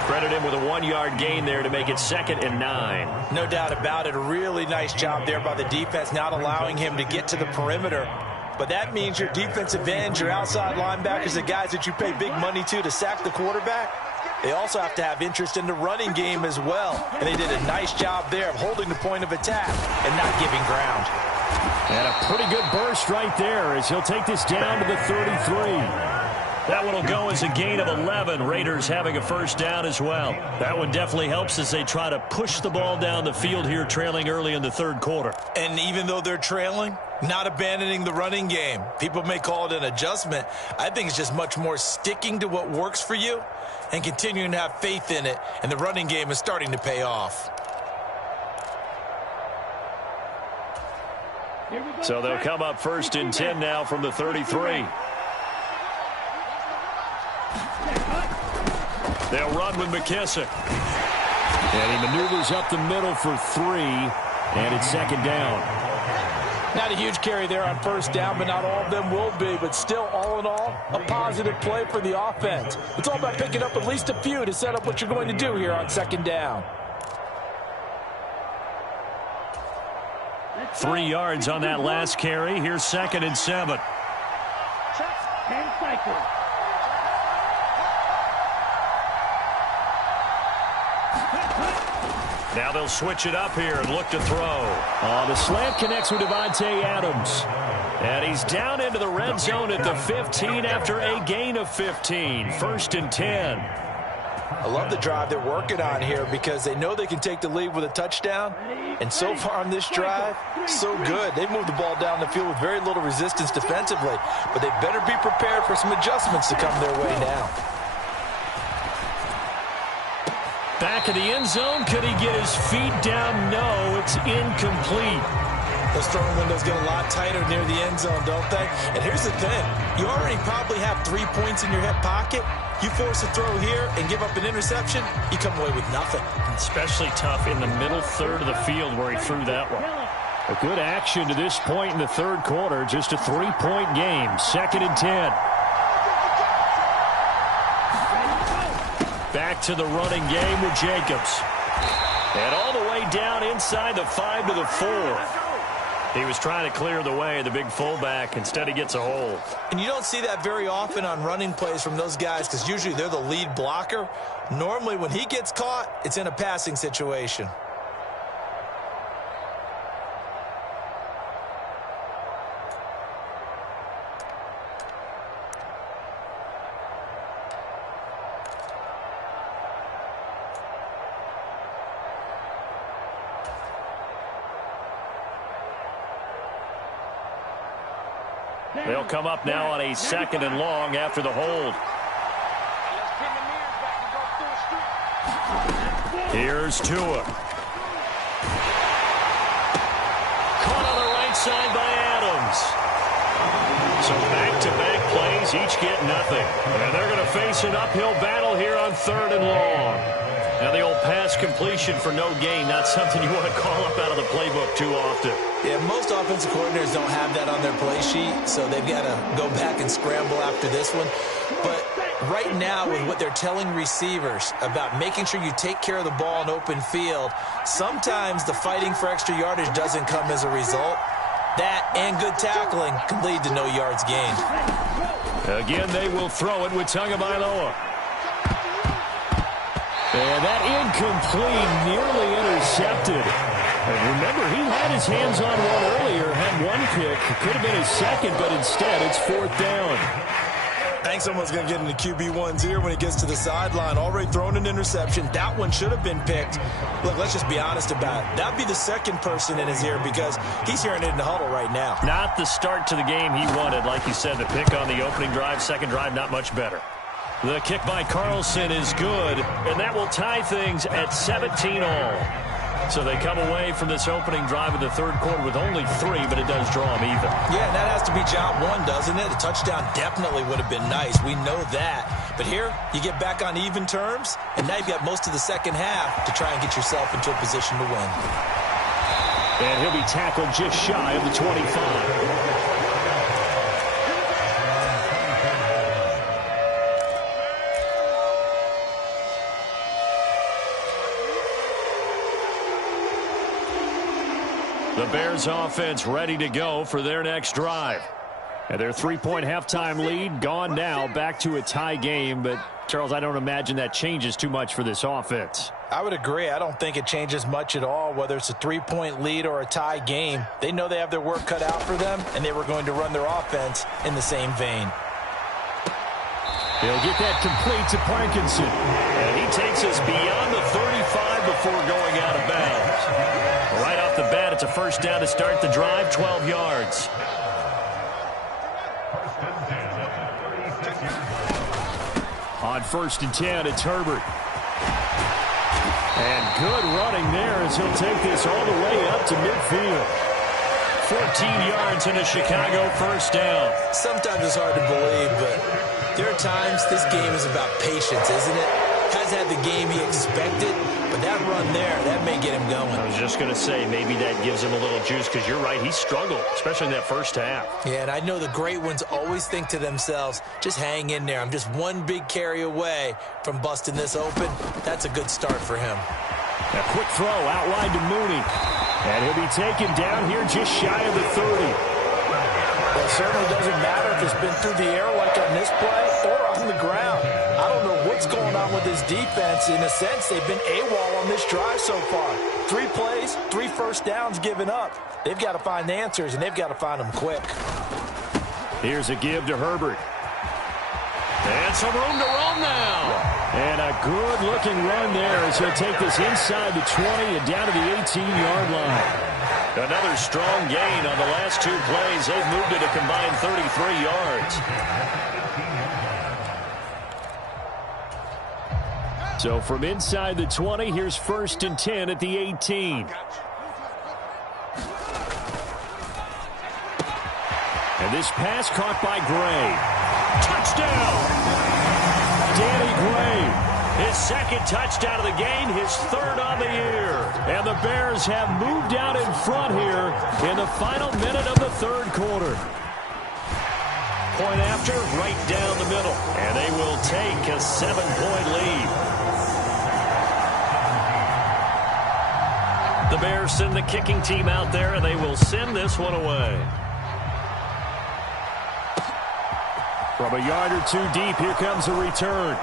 Credit him with a 1-yard gain there to make it 2nd and 9. No doubt about it. A really nice job there by the defense, not allowing him to get to the perimeter. But that means your defensive ends, your outside linebackers, the guys that you pay big money to sack the quarterback, they also have to have interest in the running game as well. And they did a nice job there of holding the point of attack and not giving ground. And a pretty good burst right there as he'll take this down to the 33. That one will go as a gain of 11. Raiders having a first down as well. That one definitely helps as they try to push the ball down the field here, trailing early in the third quarter. And even though they're trailing, not abandoning the running game. People may call it an adjustment. I think it's just much more sticking to what works for you and continuing to have faith in it. And the running game is starting to pay off. So they'll come up 1st and 10 now from the 33. They'll run with McKissick. And he maneuvers up the middle for 3, and it's 2nd down. Not a huge carry there on first down, but not all of them will be. But still, all in all, a positive play for the offense. It's all about picking up at least a few to set up what you're going to do here on 2nd down. 3 yards on that last carry. Here's 2nd and 7. Check and cycle. Now they'll switch it up here and look to throw. The slant connects with Devontae Adams. And he's down into the red zone at the 15 after a gain of 15. 1st and 10. I love the drive they're working on here because they know they can take the lead with a touchdown. And so far on this drive, so good. They've moved the ball down the field with very little resistance defensively. But they better be prepared for some adjustments to come their way now. Back of the end zone. Could he get his feet down? No, it's incomplete. Those throwing windows get a lot tighter near the end zone, don't they? And here's the thing. You already probably have 3 points in your hip pocket. You force a throw here and give up an interception, you come away with nothing. Especially tough in the middle third of the field where he threw that one. A good action to this point in the third quarter. Just a 3-point game. 2nd and 10. back to the running game with Jacobs. And all the way down inside the 5 to the 4. He was trying to clear the way, the big fullback. Instead, he gets a hold. And you don't see that very often on running plays from those guys because usually they're the lead blocker. Normally, when he gets caught, it's in a passing situation. They'll come up now on a 2nd and long after the hold. Here's Tua. Caught on the right side by Adams. So back-to-back plays, each get nothing. And they're going to face an uphill battle here on 3rd and long. Now the old pass completion for no gain, not something you want to call up out of the playbook too often. Yeah, most offensive coordinators don't have that on their play sheet, so they've got to go back and scramble after this one. But right now, with what they're telling receivers about making sure you take care of the ball in open field, sometimes the fighting for extra yardage doesn't come as a result. That and good tackling can lead to no yards gained. Again, they will throw it with Tagovailoa. And that incomplete, nearly intercepted. And remember, he had his hands on one earlier, had one pick. It could have been his second, but instead it's 4th down. I think someone's going to get into QB1's ear when he gets to the sideline. Already thrown an interception. That one should have been picked. Look, let's just be honest about it. That'd be the second person in his ear because he's hearing it in the huddle right now. Not the start to the game he wanted. Like you said, the pick on the opening drive, second drive, not much better. The kick by Carlson is good, and that will tie things at 17 all. So they come away from this opening drive in the 3rd quarter with only 3, but it does draw them even. Yeah, and that has to be job 1, doesn't it? A touchdown definitely would have been nice. We know that. But here, you get back on even terms, and now you've got most of the second half to try and get yourself into a position to win. And he'll be tackled just shy of the 25. The Bears offense ready to go for their next drive. And their 3-point halftime lead gone now, back to a tie game. But, Charles, I don't imagine that changes too much for this offense. I would agree. I don't think it changes much at all, whether it's a 3-point lead or a tie game. They know they have their work cut out for them, and they were going to run their offense in the same vein. He'll get that complete to Parkinson. And he takes us beyond the 35 before going out of bounds. Right off the bat, it's a 1st down to start the drive, 12 yards. On 1st and 10, it's Herbert. And good running there as he'll take this all the way up to midfield. 14 yards in a Chicago 1st down. Sometimes it's hard to believe, but there are times this game is about patience, isn't it? Has had the game he expected, but that run there, that may get him going. I was just going to say, maybe that gives him a little juice, because you're right, he struggled, especially in that 1st half. Yeah, and I know the great ones always think to themselves, just hang in there. I'm just one big carry away from busting this open. That's a good start for him. A quick throw out wide to Mooney. And he'll be taken down here just shy of the 30. Well, it certainly doesn't matter if it's been through the air like on this play or on the ground. I don't know what's going on with this defense. In a sense, they've been AWOL on this drive so far. 3 plays, 3 1st downs given up. They've got to find answers, and they've got to find them quick. Here's a give to Herbert. And some room to roam now. And a good-looking run there as he'll take this inside the 20 and down to the 18-yard line. Another strong gain on the last 2 plays. They've moved it a combined 33 yards. So from inside the 20, here's 1st and 10 at the 18. And this pass caught by Gray. Touchdown! Danny Gray. His 2nd touchdown of the game, his 3rd on the year. And the Bears have moved out in front here in the final minute of the 3rd quarter. Point after, right down the middle. And they will take a 7-point lead. The Bears send the kicking team out there, and they will send this one away. From a yard or two deep, here comes a return.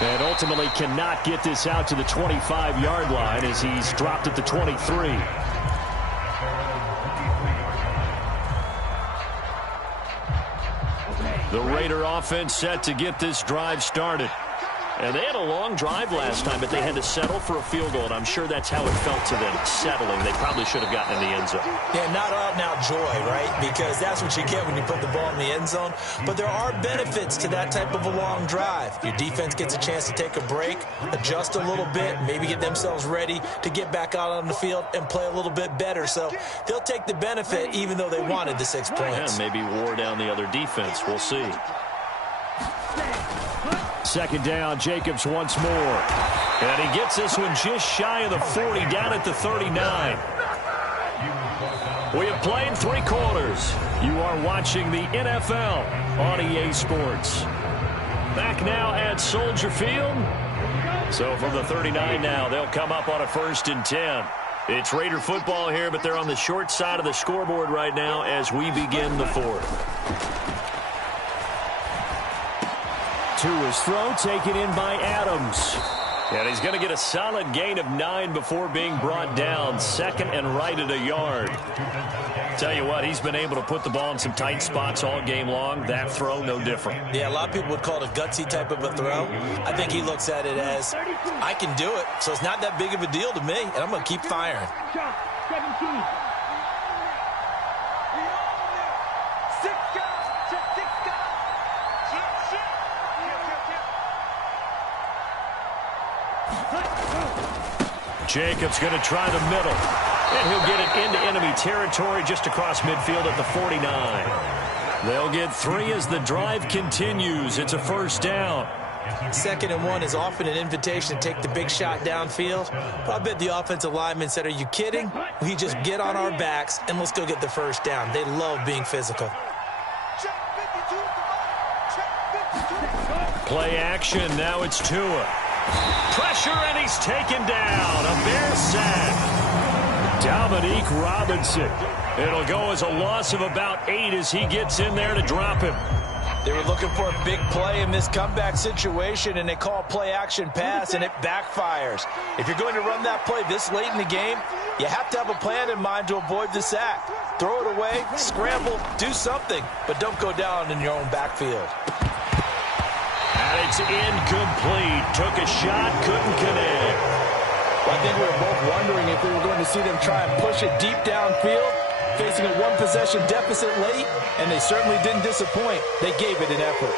And ultimately cannot get this out to the 25-yard line as he's dropped at the 23. The Raider offense set to get this drive started. And they had a long drive last time, but they had to settle for a field goal, and I'm sure that's how it felt to them, settling. They probably should have gotten in the end zone. Yeah, not out-and-out joy, right? Because that's what you get when you put the ball in the end zone. But there are benefits to that type of a long drive. Your defense gets a chance to take a break, adjust a little bit, maybe get themselves ready to get back out on the field and play a little bit better. So they'll take the benefit even though they wanted the 6 points. Yeah, maybe wore down the other defense. We'll see. Second down, Jacobs once more. And he gets this one just shy of the 40, down at the 39. We have played 3 quarters. You are watching the NFL on EA Sports. Back now at Soldier Field. So from the 39 now, they'll come up on a 1st and 10. It's Raider football here, but they're on the short side of the scoreboard right now as we begin the 4th. To his throw, taken in by Adams. And he's going to get a solid gain of 9 before being brought down. Second and right at a yard. Tell you what, he's been able to put the ball in some tight spots all game long. That throw, no different. Yeah, a lot of people would call it a gutsy type of a throw. I think he looks at it as, I can do it, so it's not that big of a deal to me, and I'm going to keep firing. 17. Jacobs going to try the middle. And he'll get it into enemy territory just across midfield at the 49. They'll get 3 as the drive continues. It's a 1st down. 2nd and 1 is often an invitation to take the big shot downfield. But I bet the offensive lineman said, are you kidding? We just get on our backs and let's go get the 1st down. They love being physical. Play action. Now it's Tua. Pressure, and he's taken down. A Bear sack. Dominique Robinson. It'll go as a loss of about 8 as he gets in there to drop him. They were looking for a big play in this comeback situation, and they call play action pass, and it backfires. If you're going to run that play this late in the game, you have to have a plan in mind to avoid the sack. Throw it away, scramble, do something, but don't go down in your own backfield. And it's incomplete. Took a shot, couldn't connect. Well, I think we were both wondering if we were going to see them try and push it deep downfield, facing a 1-possession deficit late, and they certainly didn't disappoint. They gave it an effort.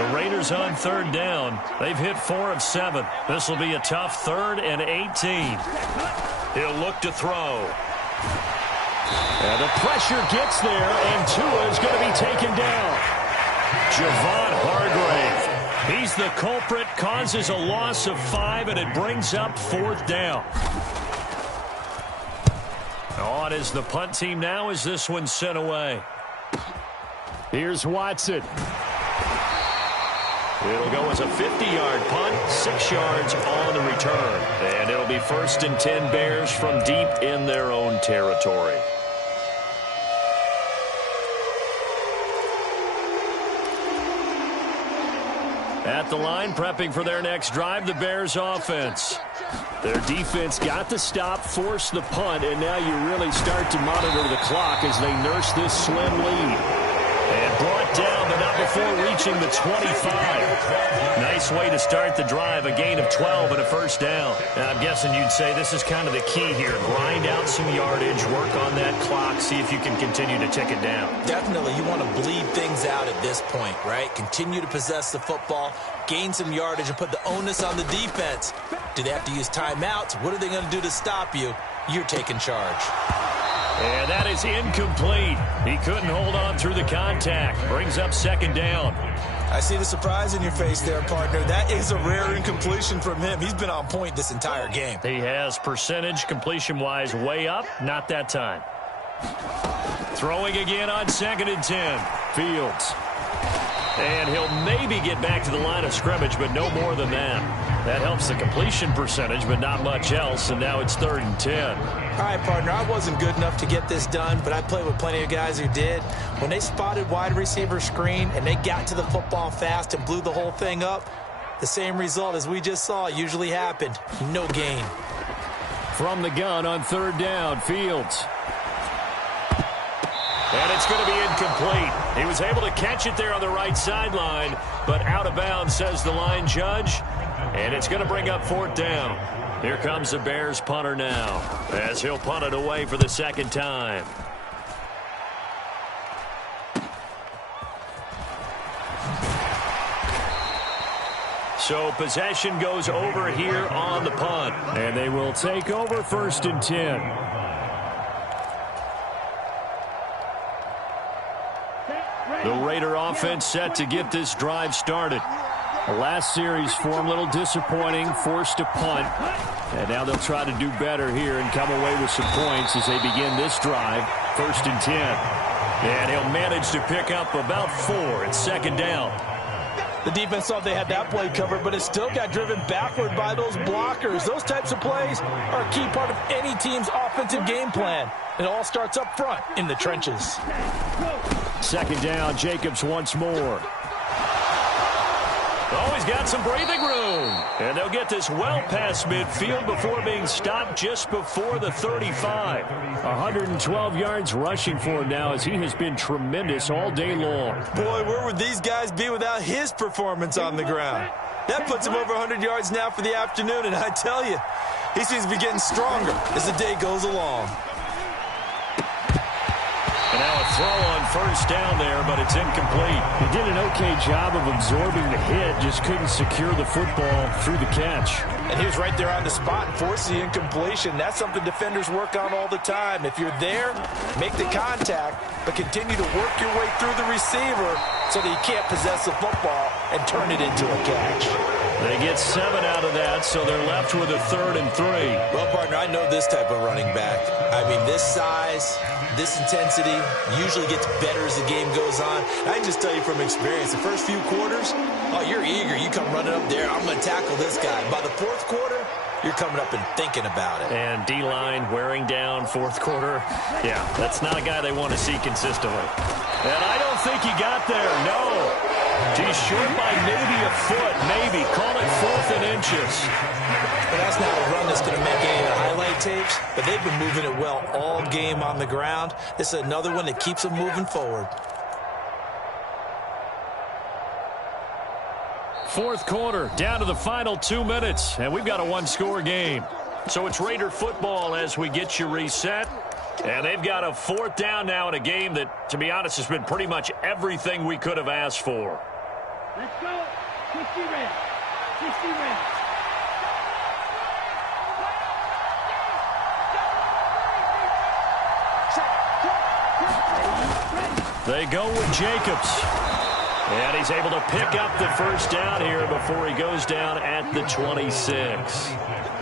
The Raiders on 3rd down. They've hit 4 of 7. This will be a tough 3rd and 18. He'll look to throw. And the pressure gets there, and Tua is going to be taken down. Javon Hargrave. He's the culprit, causes a loss of 5, and it brings up 4th down. On is the punt team now as this one's sent away. Here's Watson. It'll go as a 50-yard punt, 6 yards on the return. And it'll be 1st and 10 Bears from deep in their own territory. At the line, prepping for their next drive, the Bears offense. Their defense got the stop, forced the punt, and now you really start to monitor the clock as they nurse this slim lead. And brought down, but not before reaching the 25. Nice way to start the drive, a gain of 12 and a 1st down. And I'm guessing you'd say this is kind of the key here. Grind out some yardage, work on that clock, see if you can continue to tick it down. Definitely, you want to bleed things out at this point, right? Continue to possess the football, gain some yardage, and put the onus on the defense. Do they have to use timeouts? What are they going to do to stop you? You're taking charge. And that is incomplete. He couldn't hold on through the contact. Brings up 2nd down. I see the surprise in your face there, partner. That is a rare incompletion from him. He's been on point this entire game. He has percentage completion-wise way up. Not that time. Throwing again on 2nd and 10. Fields. And he'll maybe get back to the line of scrimmage, but no more than that. That helps the completion percentage, but not much else, and now it's 3rd and 10. All right, partner, I wasn't good enough to get this done, but I played with plenty of guys who did. When they spotted wide receiver screen and they got to the football fast and blew the whole thing up, the same result as we just saw usually happened. No gain. From the gun on 3rd down, Fields. And it's going to be incomplete. He was able to catch it there on the right sideline, but out of bounds, says the line judge. And it's going to bring up 4th down. Here comes the Bears punter now, as he'll punt it away for the 2nd time. So possession goes over here on the punt. And they will take over 1st and 10. The Raider offense set to get this drive started. The last series for them a little disappointing, forced a punt. And now they'll try to do better here and come away with some points as they begin this drive. 1st and 10. And he'll manage to pick up about 4. It's 2nd down. The defense thought they had that play covered, but it still got driven backward by those blockers. Those types of plays are a key part of any team's offensive game plan. It all starts up front in the trenches. 2nd down, Jacobs once more. Oh, he's got some breathing room. And they'll get this well past midfield before being stopped just before the 35. 112 yards rushing for him now as he has been tremendous all day long. Boy, where would these guys be without his performance on the ground? That puts him over 100 yards now for the afternoon, and I tell you, he seems to be getting stronger as the day goes along. And now a throw on 1st down there, but it's incomplete. He did an okay job of absorbing the hit, just couldn't secure the football through the catch. And he was right there on the spot and forced the incompletion. That's something defenders work on all the time. If you're there, make the contact, but continue to work your way through the receiver so that you can't possess the football and turn it into a catch. They get 7 out of that, so they're left with a 3rd and 3. Well, partner, I know this type of running back. I mean, this size, this intensity usually gets better as the game goes on. I can just tell you from experience, the first few quarters, oh, you're eager. You come running up there, I'm going to tackle this guy. By the 4th quarter, you're coming up and thinking about it. And D-line wearing down 4th quarter. Yeah, that's not a guy they want to see consistently. And I don't think he got there, no. He's short by maybe a foot, maybe. Call it 4th and inches. Well, that's not a run that's going to make any of the highlight tapes, but they've been moving it well all game on the ground. This is another one that keeps them moving forward. 4th quarter, down to the final 2 minutes, and we've got a 1-score game. So it's Raider football as we get you reset. And they've got a 4th down now in a game that, to be honest, has been pretty much everything we could have asked for. Let's go. 60 reps. 60 reps. They go with Jacobs. And he's able to pick up the 1st down here before he goes down at the 26.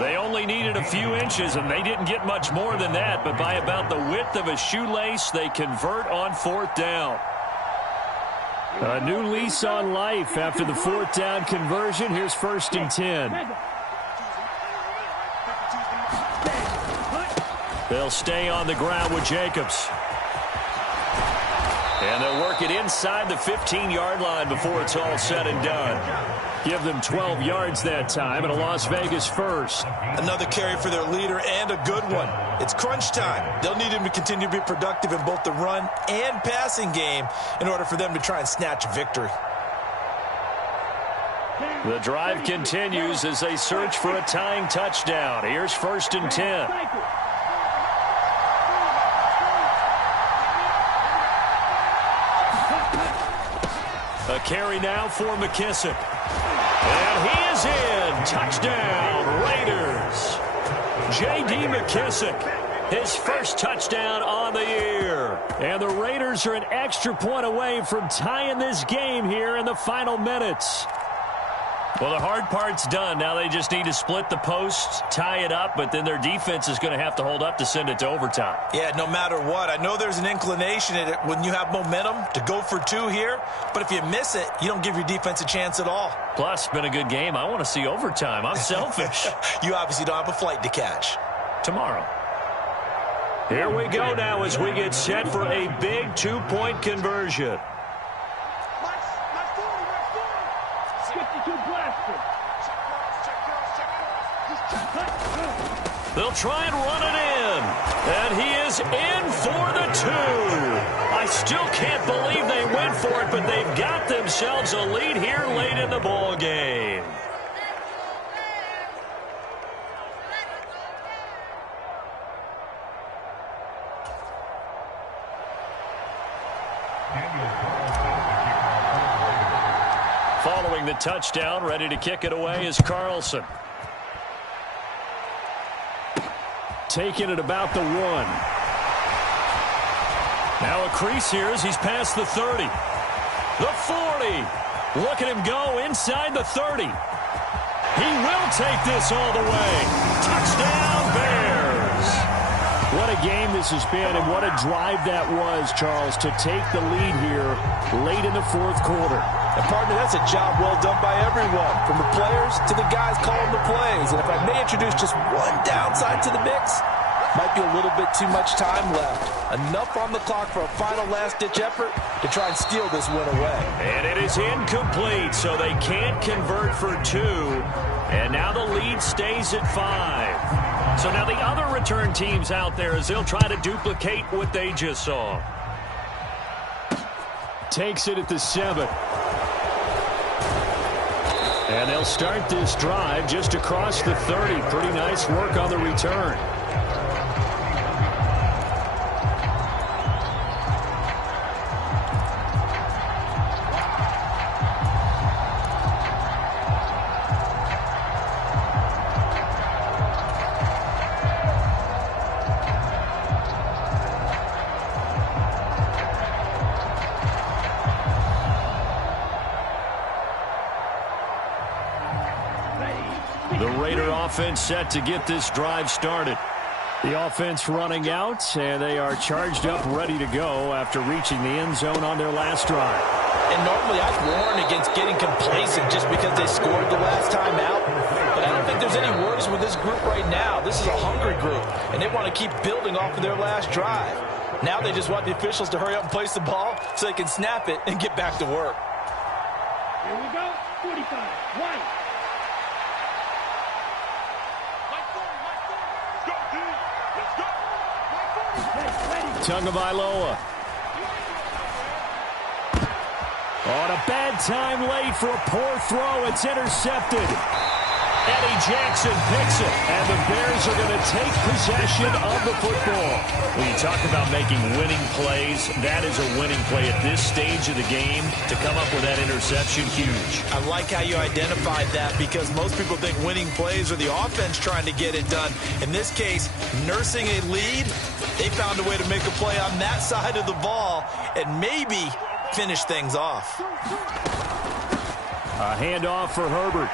They only needed a few inches, and they didn't get much more than that. But by about the width of a shoelace, they convert on 4th down. A new lease on life after the 4th down conversion. Here's 1st and 10. They'll stay on the ground with Jacobs. And they'll work it inside the 15-yard line before it's all said and done. Give them 12 yards that time and a Las Vegas 1st. Another carry for their leader and a good one. It's crunch time. They'll need him to continue to be productive in both the run and passing game in order for them to try and snatch victory. The drive continues as they search for a tying touchdown. Here's 1st and 10. A carry now for McKissick. And he is in. Touchdown, Raiders. J.D. McKissick, his 1st touchdown on the year. And the Raiders are an extra point away from tying this game here in the final minutes. Well, the hard part's done. Now they just need to split the posts, tie it up, but then their defense is going to have to hold up to send it to overtime. Yeah, no matter what. I know there's an inclination in it when you have momentum to go for two here, but if you miss it, you don't give your defense a chance at all. Plus, it's been a good game. I want to see overtime. I'm selfish. You obviously don't have a flight to catch. Tomorrow. Here we go now as we get set for a big two-point conversion. They'll try and run it in. And he is in for the two. I still can't believe they went for it, but they've got themselves a lead here late in the ball game. Following the touchdown, ready to kick it away is Carlson. Taking it about the 1. Now a crease here as he's past the 30. The 40. Look at him go inside the 30. He will take this all the way. Touchdown, Bears. What a game this has been, and what a drive that was, Charles, to take the lead here late in the fourth quarter. And partner, that's a job well done by everyone, from the players to the guys calling the plays. And if I may introduce just one downside to the mix, might be a little bit too much time left. Enough on the clock for a final last-ditch effort to try and steal this win away. And it is incomplete, so they can't convert for 2. And now the lead stays at 5. So now the other return teams out there as they'll try to duplicate what they just saw. Takes it at the 7. And they'll start this drive just across the 30. Pretty nice work on the return. Offense set to get this drive started. The offense running out, and they are charged up, ready to go after reaching the end zone on their last drive. And normally I'd warn against getting complacent just because they scored the last time out. But I don't think there's any worries with this group right now. This is a hungry group, and they want to keep building off of their last drive. Now they just want the officials to hurry up and place the ball so they can snap it and get back to work. Here we go. 45. White. Tagovailoa. On a bad time late for a poor throw. It's intercepted. Eddie Jackson picks it, and the Bears are going to take possession of the football. When you talk about making winning plays, that is a winning play at this stage of the game. To come up with that interception, huge. I like how you identified that because most people think winning plays are the offense trying to get it done. In this case, nursing a lead, they found a way to make a play on that side of the ball and maybe finish things off. A handoff for Herbert.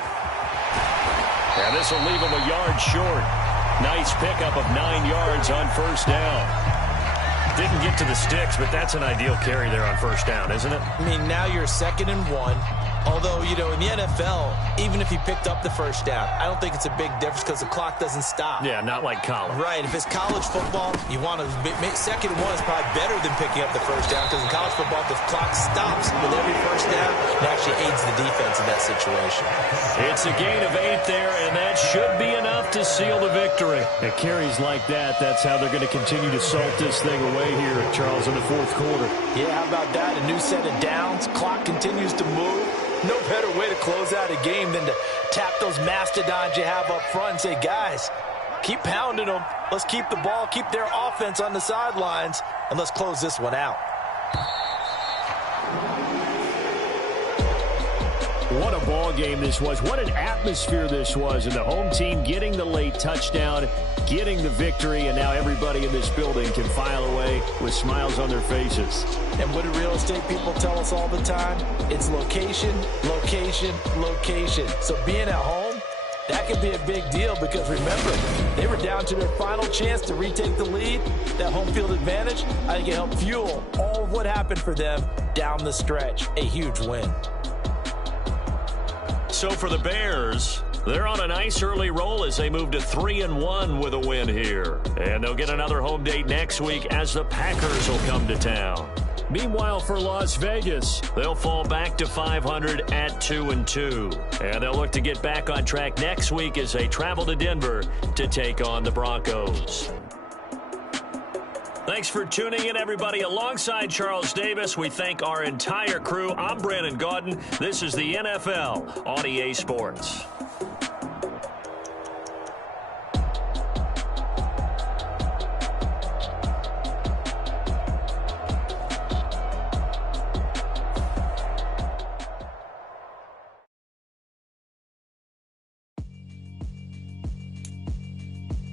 And this will leave him a yard short. Nice pickup of 9 yards on first down. Didn't get to the sticks, but that's an ideal carry there on first down, isn't it? I mean, now you're 2nd and 1. Although, you know, in the NFL, even if he picked up the first down, I don't think it's a big difference because the clock doesn't stop. Yeah, not like college. Right. If it's college football, you want to make 2nd and 1 is probably better than picking up the first down because in college football, the clock stops with every first down. It actually aids the defense in that situation. It's a gain of 8 there, and that should be enough to seal the victory. It carries like that. That's how they're going to continue to salt this thing away here, Charles, in the fourth quarter. Yeah, how about that? A new set of downs. Clock continues to move. No better way to close out a game than to tap those mastodons you have up front and say, guys, keep pounding them. Let's keep the ball, keep their offense on the sidelines, and let's close this one out. What a ball game this was. What an atmosphere this was. And the home team getting the late touchdown, getting the victory, and now everybody in this building can file away with smiles on their faces. And what do real estate people tell us all the time? It's location, location, location. So being at home, that could be a big deal because remember, they were down to their final chance to retake the lead. That home field advantage, I think it helped fuel all of what happened for them down the stretch. A huge win. So for the Bears, they're on a nice early roll as they move to 3-1 with a win here. And they'll get another home date next week as the Packers will come to town. Meanwhile, for Las Vegas, they'll fall back to 500 at 2-2. And they'll look to get back on track next week as they travel to Denver to take on the Broncos. Thanks for tuning in, everybody. Alongside Charles Davis, we thank our entire crew. I'm Brandon Gaudin. This is the NFL on EA Sports.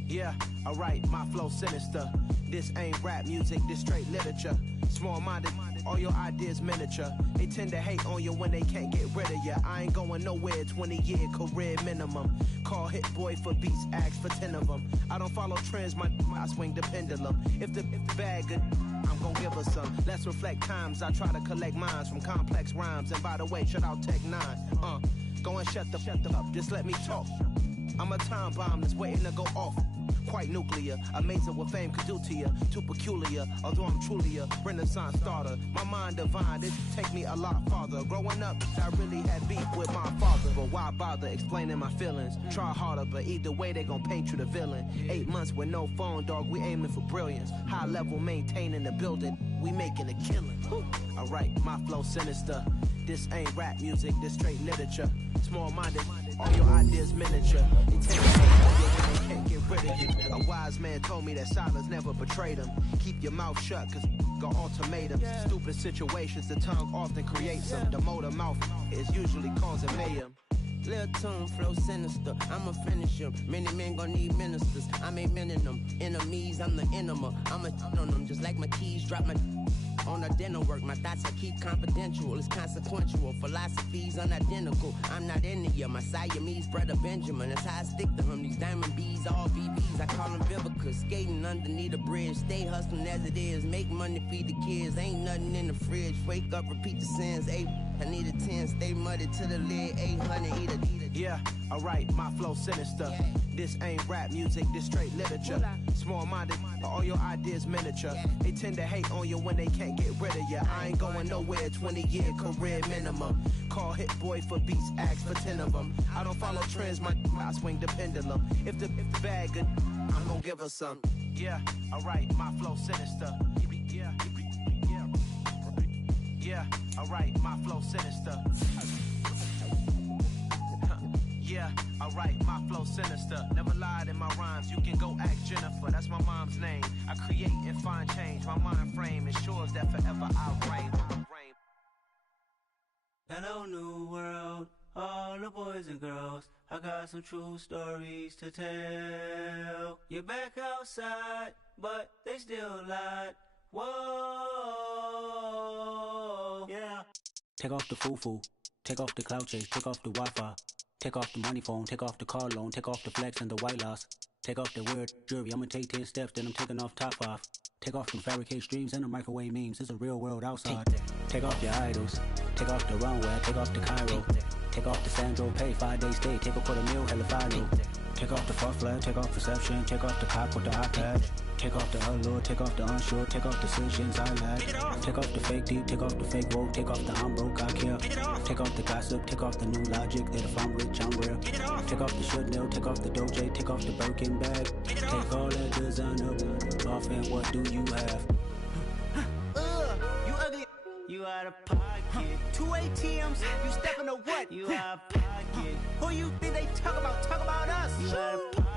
Yeah, alright, my flow sinister. This ain't rap music, this straight literature. Small-minded, all your ideas miniature. They tend to hate on you when they can't get rid of you. I ain't going nowhere, 20-year career minimum. Call Hit Boy for beats, ask for 10 of them. I don't follow trends, I swing the pendulum. If the bag good, I'm gonna give her some. Let's reflect times, I try to collect minds from complex rhymes. And by the way, shout out Tech 9. Go and shut the up, just let me talk. I'm a time bomb that's waiting to go off. Quite nuclear, amazing what fame could do to you. Too peculiar, although I'm truly a renaissance starter. My mind divine, it take me a lot farther. Growing up, I really had beef with my father. But why bother explaining my feelings? Try harder, but either way they gon' paint you the villain. 8 months with no phone, dog, we aiming for brilliance. High level maintaining the building, we making a killing. Alright, my flow sinister. This ain't rap music, this straight literature. Small-minded, all your ideas miniature. They take it, they can't get rid of you. A wise man told me that silence never betrayed him. Keep your mouth shut, cause got ultimatums. Stupid situations, the tongue often creates them. The motor mouth is usually causing mayhem. Lil' tune, flow sinister, I'ma finish him. Many men gon' need ministers, I ain't mending them. Enemies, I'm the enema, I'ma on them. Just like my keys, drop my on the dental work. My thoughts I keep confidential, it's consequential. Philosophies unidentical, I'm not in it. My Siamese brother Benjamin, that's how I stick to him. These diamond bees, all BBs, I call them Vivica. Skating underneath the bridge, stay hustling as it is. Make money, feed the kids, ain't nothing in the fridge. Wake up, repeat the sins, I need a 10, stay muddy to the lid, 800, eat it. Yeah, alright, my flow sinister. This ain't rap music, this straight literature. Small-minded, all your ideas miniature. They tend to hate on you when they can't get rid of you. I ain't going nowhere, 20-year career minimum. Call Hit Boy for beats, ask for 10 of them. I don't follow trends, I swing the pendulum. If the bag good, I'm gonna give her some. Yeah, alright, my flow sinister. Yeah, alright, my flow sinister. Yeah, alright, my flow sinister. Never lied in my rhymes, you can go ask Jennifer, that's my mom's name. I create and find change, my mind frame ensures that forever I'll reign. Hello, new world, all the boys and girls. I got some true stories to tell. You're back outside, but they still lied. Whoa, yeah. Take off the foo-foo, take off the cloud chase, take off the Wi-Fi. Take off the money phone, take off the car loan, take off the flex and the white loss. Take off the weird jewelry, I'ma take 10 steps, then I'm taking off top 5. Take off them fabricate streams and the microwave memes, it's a real world outside. Take off your idols, take off the runway, take off the Cairo. Take off the Sandro pay, 5-day stay, take off for the meal, hella final. Take off the fuck flag, take off perception, take off the cop with the iPad. Take off the allure, take off the unsure, take off decisions I lack. Take off the fake deep, take off the fake woke, take off the I'm broke, I care. Take off the gossip, take off the new logic, that if I'm rich, I'm real. Take off the should know, take off the Doja, take off the Birkin bag. Take all that designer off and what do you have? You ugly, you out of pocket. 2 ATMs, you stepping to what? You out of pocket. Who you think they talk about? Talk about us. You out of pocket.